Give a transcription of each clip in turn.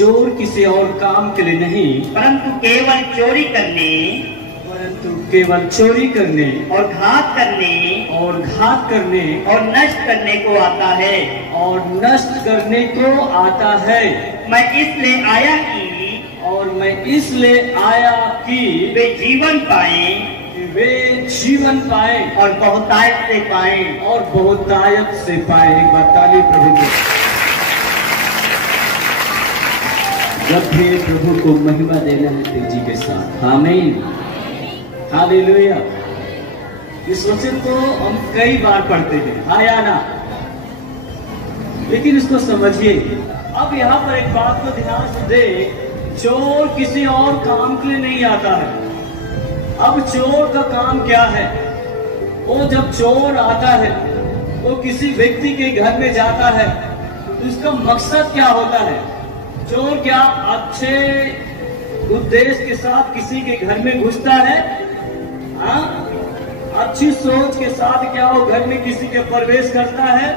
चोर किसी और काम के लिए नहीं, परंतु केवल चोरी करने और घात करने और नष्ट करने को आता है। मैं इसलिए आया कि वे जीवन पाए और बहुतायत से पाए। एक बार ताली प्रभु को। जब भी प्रभु को महिमा देना है तेजी के साथ, आमीन, हालेलुया। इस वचन को हम कई बार पढ़ते हैं, हाँ या ना, लेकिन इसको समझिए। अब यहाँ पर एक बात को ध्यान से दे, चोर किसी और काम के लिए नहीं आता है। अब चोर का काम क्या है? वो जब चोर आता है, वो किसी व्यक्ति के घर में जाता है, तो उसका मकसद क्या होता है? चोर क्या अच्छे उद्देश्य के साथ किसी के घर में घुसता है? हाँ, अच्छी सोच के साथ क्या वो घर में किसी के प्रवेश करता है?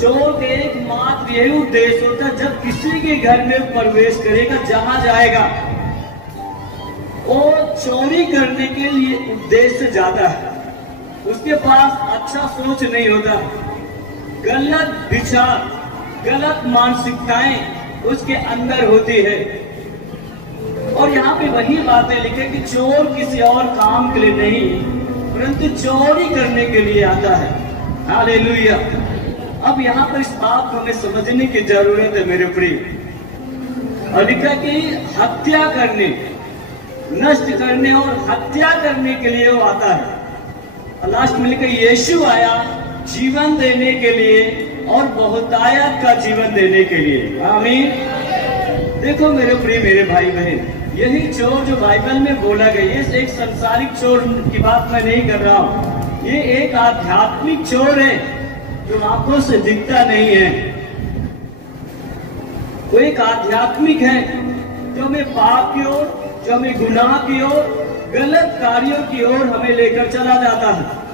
चोर के एकमात्र यही उद्देश्य होता है, जब किसी के घर में प्रवेश करेगा, जहां जाएगा, वो चोरी करने के लिए उद्देश्य से जाता है। उसके पास अच्छा सोच नहीं होता, गलत विचार, गलत मानसिकताएं उसके अंदर होती है। और यहाँ पे वही बातें लिखे कि चोर किसी और काम के लिए नहीं, परंतु चोरी करने के लिए आता है। हालेलुया। अब यहाँ पर इस बात को हमें समझने की जरूरत है मेरे प्रिय। और लिखा कि हत्या करने, नष्ट करने और हत्या करने के लिए वो आता है। लास्ट में लिखा यीशु आया जीवन देने के लिए और बहुतायत का जीवन देने के लिए। आमीन। देखो मेरे प्रिय, मेरे भाई बहन, यही चोर जो बाइबल में बोला गया, ये एक संसारिक चोर की बात मैं नहीं कर रहा हूँ। ये एक आध्यात्मिक चोर है जो आंखों से दिखता नहीं है। वो एक आध्यात्मिक है जो हमें पाप की ओर, जो हमें गुनाह की ओर, गलत कार्यों की ओर हमें लेकर चला जाता है।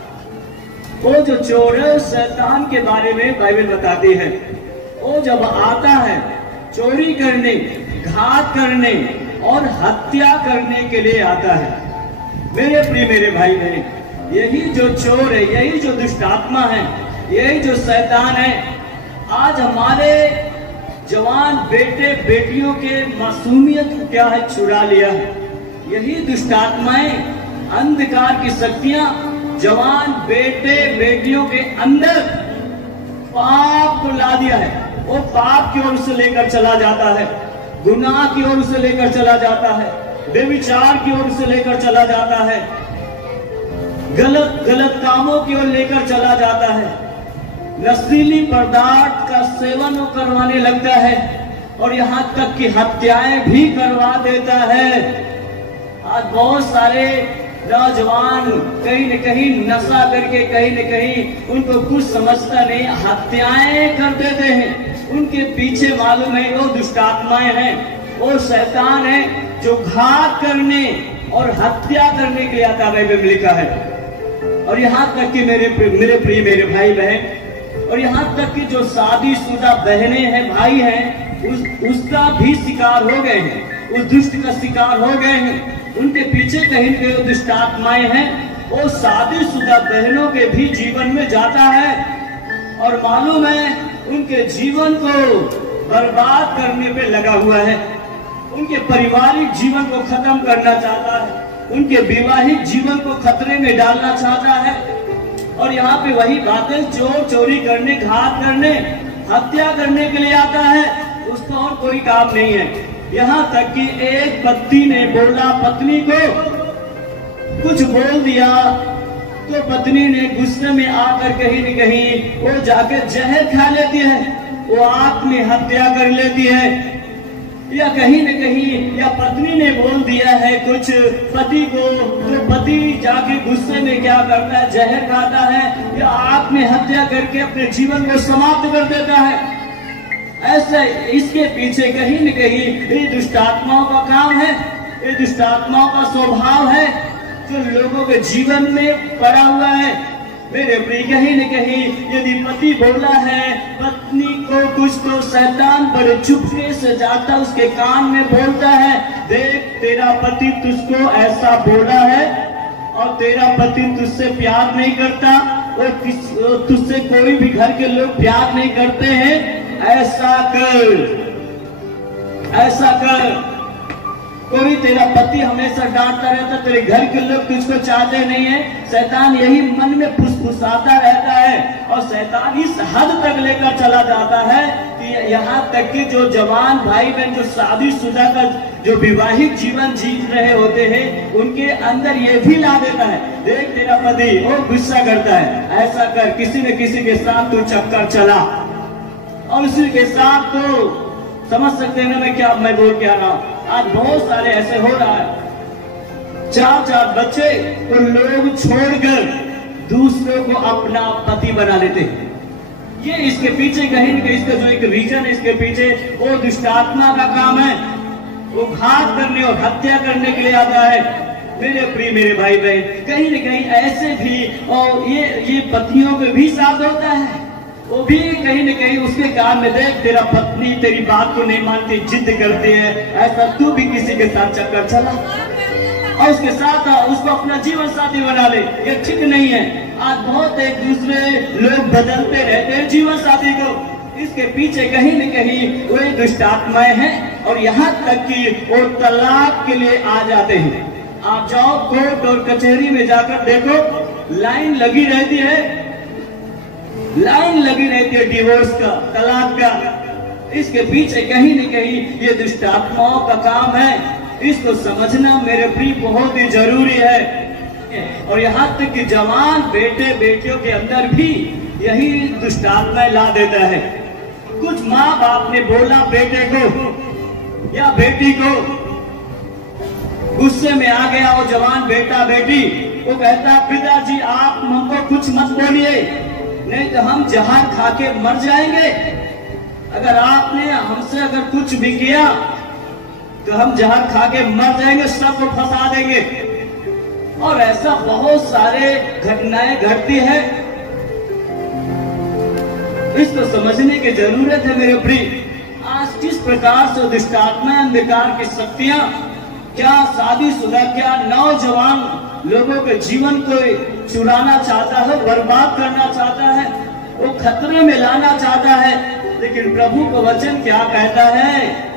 वो जो चोर है, शैतान के बारे में बाइबल बताती है। वो जब आता है चोरी करने, घात करने और हत्या करने के लिए आता है। मेरे प्रिय मेरे भाई बहन, यही जो चोर है, यही जो दुष्ट आत्मा है, यही जो शैतान है, आज हमारे जवान बेटे बेटियों के मासूमियत को क्या है, चुरा लिया है। यही दुष्ट आत्माएं, अंधकार की शक्तियां जवान बेटे बेटियों के अंदर पाप को ला दिया है। वो पाप की ओर से लेकर चला जाता है, गुनाह की ओर से लेकर चला जाता है, बेविचार की ओर से लेकर चला जाता है, गलत कामों की ओर लेकर चला जाता है, नशीली पदार्थ का सेवन वो करवाने लगता है और यहाँ तक कि हत्याएं भी करवा देता है। आज बहुत सारे नौजवान कहीं न कहीं नशा करके, कहीं न कहीं उनको कुछ समझता नहीं, हत्याएं कर देते हैं। उनके पीछे मालूम है वो दुष्ट आत्माएं हैं, वो शैतान है जो घात करने और हत्या करने के लिए आता है, बाइबल में लिखा है। और यहाँ तक कि मेरे प्रिय मेरे भाई बहन, और यहाँ तक कि जो शादीशुदा बहनें हैं, भाई हैं, उसका भी शिकार हो गए हैं, उस दुष्ट का शिकार हो गए हैं। उनके पीछे कहीं न कहीं दुष्ट आत्माएं हैं, वो शादीशुदा बहनों के भी जीवन में जाता है और मालूम है उनके जीवन को बर्बाद करने पे लगा हुआ है। उनके पारिवारिक जीवन को खत्म करना चाहता है, उनके वैवाहिक जीवन को खतरे में डालना चाहता है। और यहाँ पे वही बातें, चोर चोरी करने, घात करने, हत्या करने के लिए आता है, उसका और कोई काम नहीं है। यहाँ तक कि एक पति ने बोला पत्नी को, कुछ बोल दिया तो पत्नी ने गुस्से में आकर कहीं न कहीं वो जाकर जहर खा लेती है, वो आत्महत्या कर लेती है। या कहीं न कहीं या पत्नी ने बोल दिया है कुछ पति को, तो पति जाके गुस्से में क्या करता है, जहर खाता है या आत्महत्या करके अपने जीवन को समाप्त कर देता है। ऐसे इसके पीछे कहीं न कहीं ये दुष्ट आत्माओं का काम है, ये दुष्ट आत्माओं का स्वभाव है जो लोगों के जीवन में पड़ा हुआ है। मेरे प्रिय कहीं न कहीं यदि पति बोला है पत्नी को कुछ, तो शैतान बड़े चुपके से जाता उसके कान में बोलता है, देख तेरा पति तुझको ऐसा बोला है और तेरा पति तुझसे प्यार नहीं करता और तुझसे कोई भी घर के लोग प्यार नहीं करते हैं, ऐसा कर। कोई तेरा पति हमेशा डांटता रहता, तेरे घर के लोग तुझको चाहते नहीं है। शैतान यही मन में फुसफुसाता रहता है और शैतान इस हद तक लेकर चला जाता है कि यहाँ तक कि जो जवान भाई बहन जो शादीशुदा का जो विवाहित जीवन जी रहे होते हैं उनके अंदर ये भी ला देता है, देख तेरा पति वो गुस्सा करता है, ऐसा कर, किसी न किसी के साथ तू चक्कर चला। और उसी के साथ तो समझ सकते हैं ना मैं बोल क्या रहा हूं। आज बहुत सारे ऐसे हो रहा है, 4 बच्चे तो लोग छोड़कर दूसरों को अपना पति बना लेते हैं। ये इसके पीछे कहीं न कहीं इसका जो एक रीजन है, इसके पीछे वो दुष्टात्मा का काम है। वो घात करने और हत्या करने के लिए आता है। मेरे प्रिय मेरे भाई बहन, कहीं न कहीं ऐसे भी और ये पतियों के भी साथ होता है। वो भी कहीं न कहीं उसके काम में, देख तेरा पत्नी तेरी बात को नहीं मानती, जिद करती है, ऐसा तू भी किसी के साथ चक्कर चला और उसके साथ उसको अपना जीवन साथी बना ले, ये ठीक नहीं है। आज बहुत एक दूसरे लोग बदलते रहते हैं जीवन साथी को, इसके पीछे कहीं न कहीं वो दुष्टात्माएं हैं और यहाँ तक कि वो तलाक के लिए आ जाते हैं। आप जाओ कोर्ट और कचहरी में जाकर देखो, लाइन लगी रहती है डिवोर्स का, तलाक का। इसके पीछे कहीं न कहीं ये दुष्टात्माओं का काम है। इसको समझना मेरे प्रिय बहुत ही जरूरी है। और यहाँ तक कि जवान बेटे बेटियों के अंदर भी यही दुष्टात्मा ला देता है। कुछ माँ बाप ने बोला बेटे को या बेटी को, गुस्से में आ गया वो जवान बेटा बेटी, वो कहता पिताजी आप हमको कुछ मत बोलिए, नहीं तो हम जहर खा के मर जाएंगे। अगर आपने हमसे अगर कुछ भी किया तो हम जहर खा के मर जाएंगे, सबको फंसा देंगे। और ऐसा बहुत सारे घटनाएं घटती है। इसको समझने की जरूरत है मेरे प्रिय। आज किस प्रकार से दुष्टात्मा अंधकार की शक्तियां क्या शादीशुदा क्या नौजवान लोगों के जीवन को चुराना चाहता है, बर्बाद करना चाहता है, वो खतरे में लाना चाहता है। लेकिन प्रभु का वचन क्या कहता है?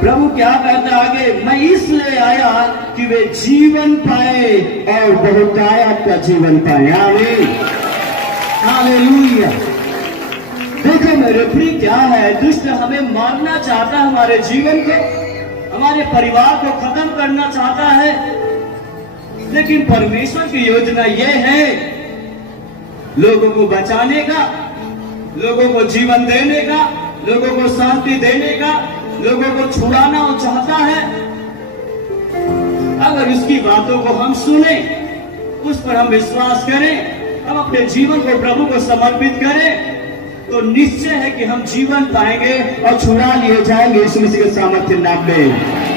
प्रभु क्या कहता है आगे? मैं इसलिए आया कि वे जीवन पाए और बहुतायत का जीवन पाए। आमीन, हालेलुया। देखो मेरे प्रिय क्या है, दुष्ट हमें मारना चाहता है, हमारे जीवन को, हमारे परिवार को खत्म करना चाहता है। लेकिन परमेश्वर की योजना यह है लोगों को बचाने का, लोगों को जीवन देने का, लोगों को शांति देने का, लोगों को छुड़ाना वो चाहता है। अगर उसकी बातों को हम सुने, उस पर हम विश्वास करें, हम अपने जीवन को प्रभु को समर्पित करें, तो निश्चय है कि हम जीवन पाएंगे और छुड़ा लिए जाएंगे यीशु मसीह के सामर्थ्य नाम में।